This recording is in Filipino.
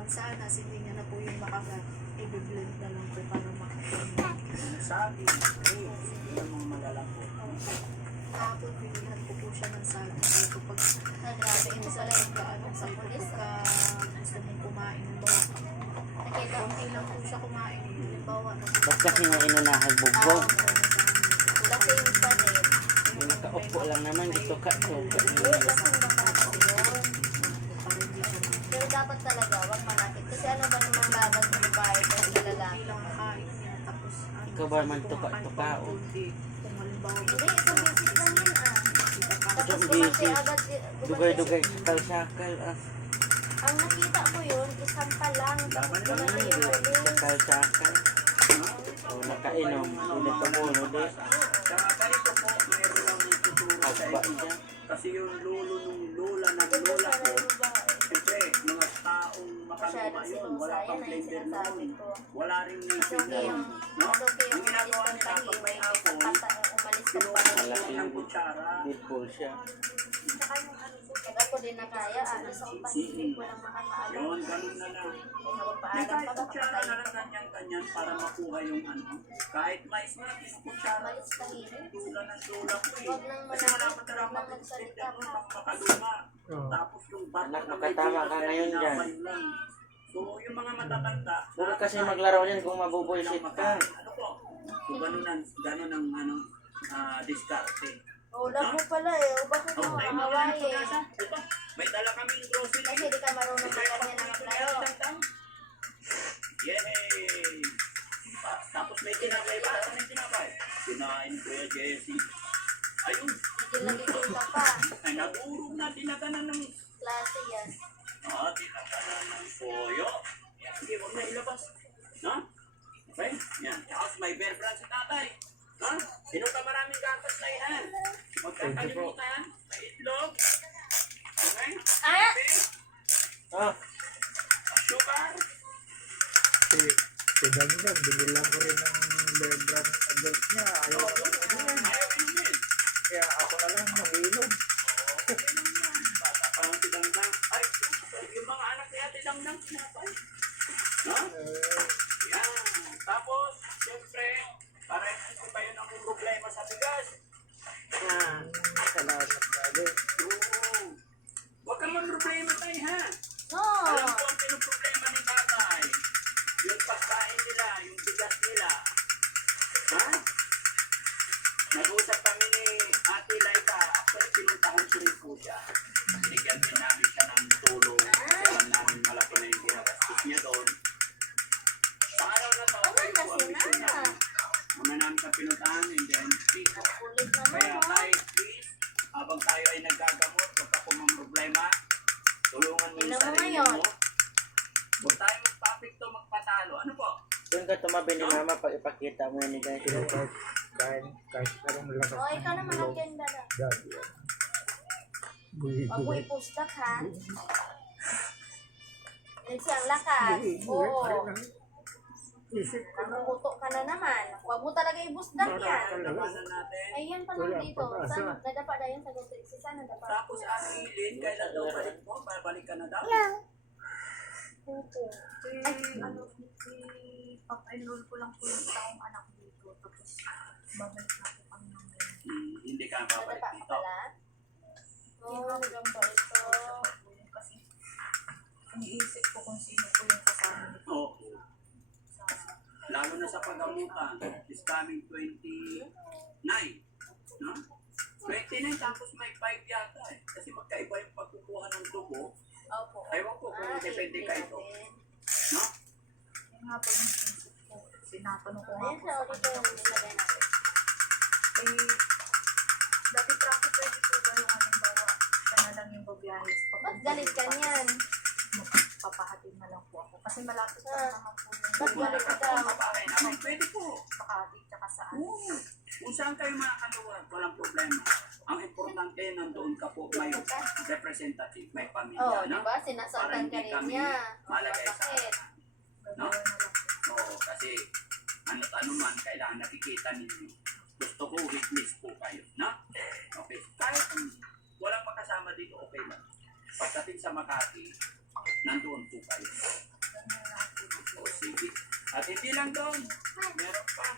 mansanas, hindi nga na po yung makagat. I-blend na lang po para makagat. Sabi, yun ang mga malalambot. Tapos, pilihan ko po siya ng saging. Dito pag naglatiin sa lang gaano sa pulis ka gusto mong kumain ng bawang. Konti lang po siya kumain. Halimbawa, Ba't kasi nga inunahan bugbog? Lasing pa din. Yung nakaupo lang naman dito ka to. Lasing ba pa kasi yun? Pero dapat talaga, wag malapit. Kasi ano ba namang laban sa babae kung sa lalaki? Ikaw ba man tuka-tukao? Kung halimbawa, Hindi, isang visit lang yun ah. Tapos Isang gumanti visit. agad. Dugay-dugay, sakal-sakal ah. Ang nakita ko yun, isang pa lang. Tapos gumanti yung ulit. Sakal-sakal. O nakainom, ulit ang ulo di. Sa ganito po, meron lang ituturo sa Agba inyo. niya. Kasi yung lolo nung lola ng lola ko, siyempre, mga taong makaluma yun, wala pang blender noon. Wala rin native na yun. No? Ang ginagawa nila pag may apple, pinupunin ng kutsara. Deadpool siya. Pag ako din na kaya, isang pahilig ko lang makakaalam. Yun, ganun na lang. May kahit kutsara na lang ganyan-ganyan para makuha yung ano. Kahit mais na, kutsara. Malis pahilig. Tula ng tula ko eh. Huwag nang Kasi wala pa talaga mag-blender noon, mga makaluma. Tapos yung bato Anak, na may makatama ka tula, ngayon dyan. hinabay lang. So, yung mga matatanda, Huwag kasi maglaro yan kung mabubuisit ka. ano po? So, ganun ang ano, diskarte. Ulam mo pala eh. O bakit mo Okay, makaway eh? ito, may dala kaming grocery. Kasi di ka marunong magkanya ng tayo. Yay! Tapos may tinapay pa. Ano yung tinapay? Kinain ko ya, Jessie. Ayun. Hindi nagtitinda pa. Ay, nadurog na. Tinaganan ng... Klase yan. Tinaganan ng soyo. Yan, sige, huwag na ilabas. No? Okay? Yan. Tapos may bear brand si tatay. Ha? Sino ka maraming gatas na yan? Huwag kang kalimutan. May itlog. Okay? Ah! Okay? Ah, Sugar. Si Daniel, binilang ko rin ng Lebron adult niya. Ayaw ko. Ayaw din. Kaya ako na lang mag-inom. Bata pa lang tidang-dang. Ay, yung mga anak niya tidang-dang sinapay. No? Yan. Tapos, siyempre, para hindi pa yun ang problema sa bigas. Salamat lagi. Oo. Huwag kang mag-problema tayo, ha? No! Alam ko ang pinoproblema ni tatay. Yung pagkain nila, yung bigas nila. Ha? Nag-usap kami ni Ate Laika. Actually, pinuntahan ko rin po siya. Bigyan din namin siya ng tulong. Alam namin malaki na yung ginagastos niya doon. Sa araw na to, Ano kayo po ang kasi mission na? namin. Muna namin siya pinuntahan and then dito. Kulit naman Kaya oh. tayo, please, habang tayo ay naggagamot, huwag ako mang problema. Tulungan mo yung Tingnan mo sarili ngayon. mo. Huwag tayo magpapikto, magpatalo. Ano po? doon ka tumabi ni mama pag ipakita mo yan ni guys. Kahit karong lakas. O, ikaw naman ang ganda na. Dati. Huwag mo ipustak ha. Yan siyang lakas. Oo. Isip ko na. Nakukuto ka na naman. Huwag mo talaga ibustak yan. Labanan natin. Ayan pa lang dito. Saan? Nadapa na yan sa gusik. Si saan nadapa? Tapos ang hilin, kailan daw balik mo? Babalik ka na daw? Opo. ano, papa-enroll ko lang po yung taong anak dito. Tapos, babalik na po kami ng Hindi ka babalik Nadapa ka dito. pala? Oo, ganda ito. kasi iniisip ko kung sino po yung kasama nito. Oo. Lalo na sa pagamutan, is coming 29. No? 29 tapos may 5 yata eh. Kasi magkaiba yung pagkukuha ng tubo. Opo. Ewan ko kung depende ka ito. No? Yung nga po yung inisip ko, sinatanong ko nga Ayan po siya, sa o dito kanya. yung nilagay natin. Dati traffic pwede po ba yung halimbawa, siya na lang yung babiyahe. Ba't galit ka niyan? Papahatid na lang po ako. Kasi malapit pa naman po yung Ba't galit ka daw? Kapakain namin, pwede po. Makati tsaka saan. Oo. Kung saan kayo makakaluwag, walang problema. Ang importante, nandoon ka po, may representative, may Oo, pamilya, di no? ba? Sinasaktan ka rin niya. malagay sa Bakit? No? Gagawin na lang po. Oo, kasi ano man, kailangan nakikita ninyo. Gusto ko, witness po kayo, no? Okay, kahit kung walang makasama dito, okay lang. Pagdating sa Makati, nandoon po kayo. At hindi lang doon, meron pa.